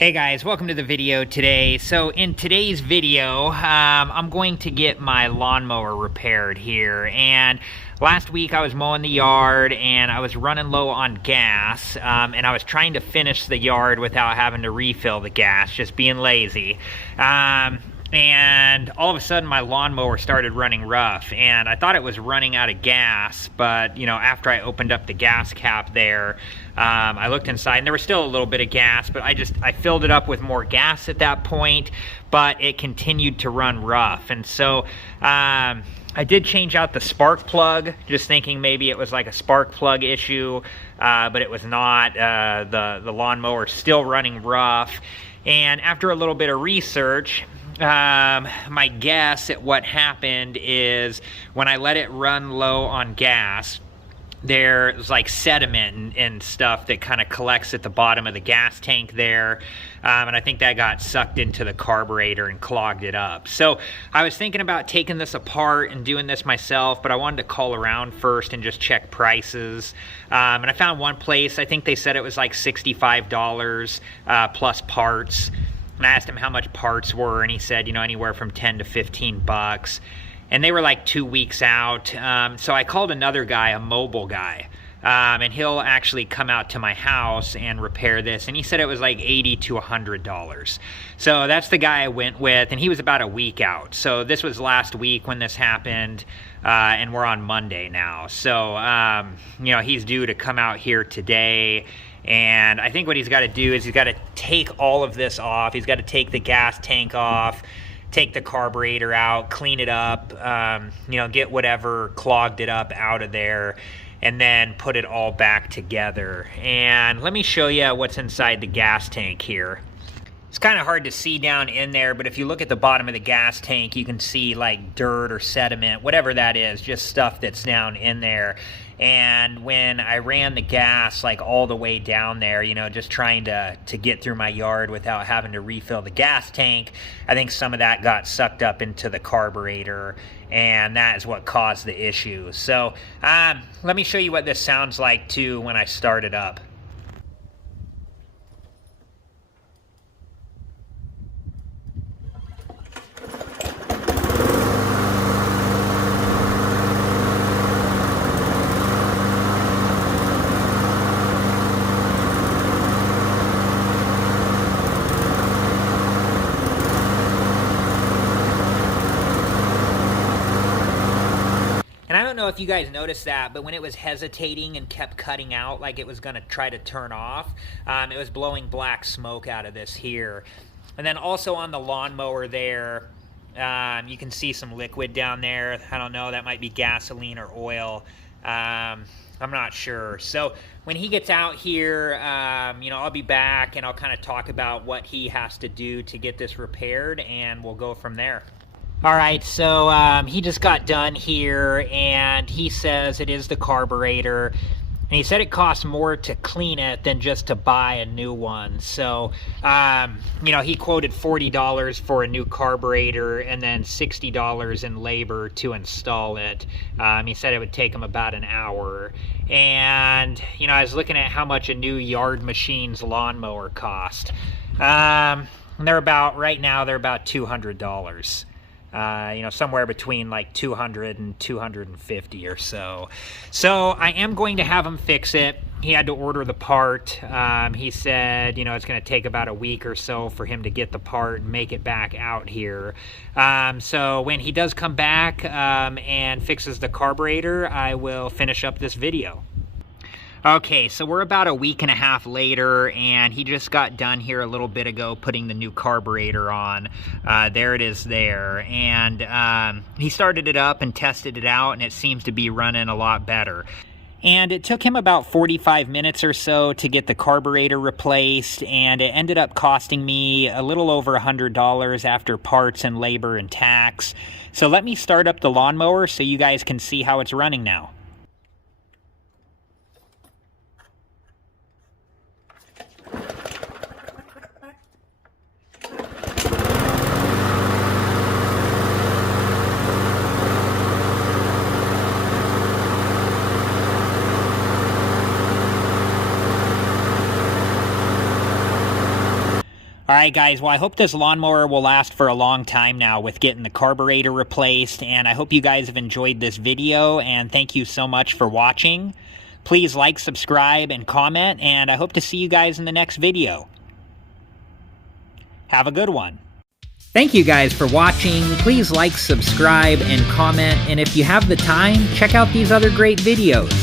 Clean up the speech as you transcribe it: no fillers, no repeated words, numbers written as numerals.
Hey guys, welcome to the video today. So in today's video, I'm going to get my lawnmower repaired here. And last week I was mowing the yard and I was running low on gas, and I was trying to finish the yard without having to refill the gas, just being lazy. And all of a sudden my lawnmower started running rough, and I thought it was running out of gas, but after I opened up the gas cap there, I looked inside and there was still a little bit of gas, but I filled it up with more gas at that point, but it continued to run rough. And so I did change out the spark plug, just thinking maybe it was like a spark plug issue, but it was not. The lawnmower still running rough. And after a little bit of research, my guess at what happened is when I let it run low on gas, there's like sediment and stuff that kind of collects at the bottom of the gas tank there, and I think that got sucked into the carburetor and clogged it up. So I was thinking about taking this apart and doing this myself, but I wanted to call around first and just check prices, and I found one place. I think they said it was like $65 plus parts. And I asked him how much parts were, and he said, anywhere from 10 to 15 bucks. And they were like 2 weeks out. So I called another guy, a mobile guy, and he'll actually come out to my house and repair this. And he said it was like $80 to $100. So that's the guy I went with, and he was about a week out. So this was last week when this happened, and we're on Monday now. So, he's due to come out here today. And I think what he's got to do is he's got to take all of this off. He's got to take the gas tank off, take the carburetor out, clean it up, get whatever clogged it up out of there, and then put it all back together. And let me show you what's inside the gas tank here. It's kind of hard to see down in there, but if you look at the bottom of the gas tank, you can see like dirt or sediment, whatever that is, just stuff that's down in there. And when I ran the gas like all the way down there, just trying to get through my yard without having to refill the gas tank, I think some of that got sucked up into the carburetor, and that is what caused the issue. So let me show you what this sounds like too when I start it up. And I don't know if you guys noticed that, but when it was hesitating and kept cutting out like it was going to try to turn off, it was blowing black smoke out of this here. And then also on the lawnmower there, you can see some liquid down there. I don't know, that might be gasoline or oil. I'm not sure. So when he gets out here, I'll be back and I'll kind of talk about what he has to do to get this repaired, and we'll go from there. All right, so he just got done here, and he says it is the carburetor, and he said it costs more to clean it than just to buy a new one. So, he quoted $40 for a new carburetor and then $60 in labor to install it. He said it would take him about an hour. And, I was looking at how much a new Yard Machine's lawnmower cost. And right now they're about $200. Somewhere between like 200 and 250 or so. So I am going to have him fix it. He had to order the part. He said, it's going to take about a week or so for him to get the part and make it back out here. So when he does come back and fixes the carburetor, I will finish up this video. Okay, so we're about a week and a half later, and he just got done here a little bit ago putting the new carburetor on. There it is there. And he started it up and tested it out, and it seems to be running a lot better. And it took him about 45 minutes or so to get the carburetor replaced, and it ended up costing me a little over $100 after parts and labor and tax. So let me start up the lawnmower so you guys can see how it's running now. Alright guys, well I hope this lawnmower will last for a long time now with getting the carburetor replaced, and I hope you guys have enjoyed this video, and thank you so much for watching. Please like, subscribe, and comment, and I hope to see you guys in the next video. Have a good one. Thank you guys for watching. Please like, subscribe, and comment, and if you have the time, check out these other great videos.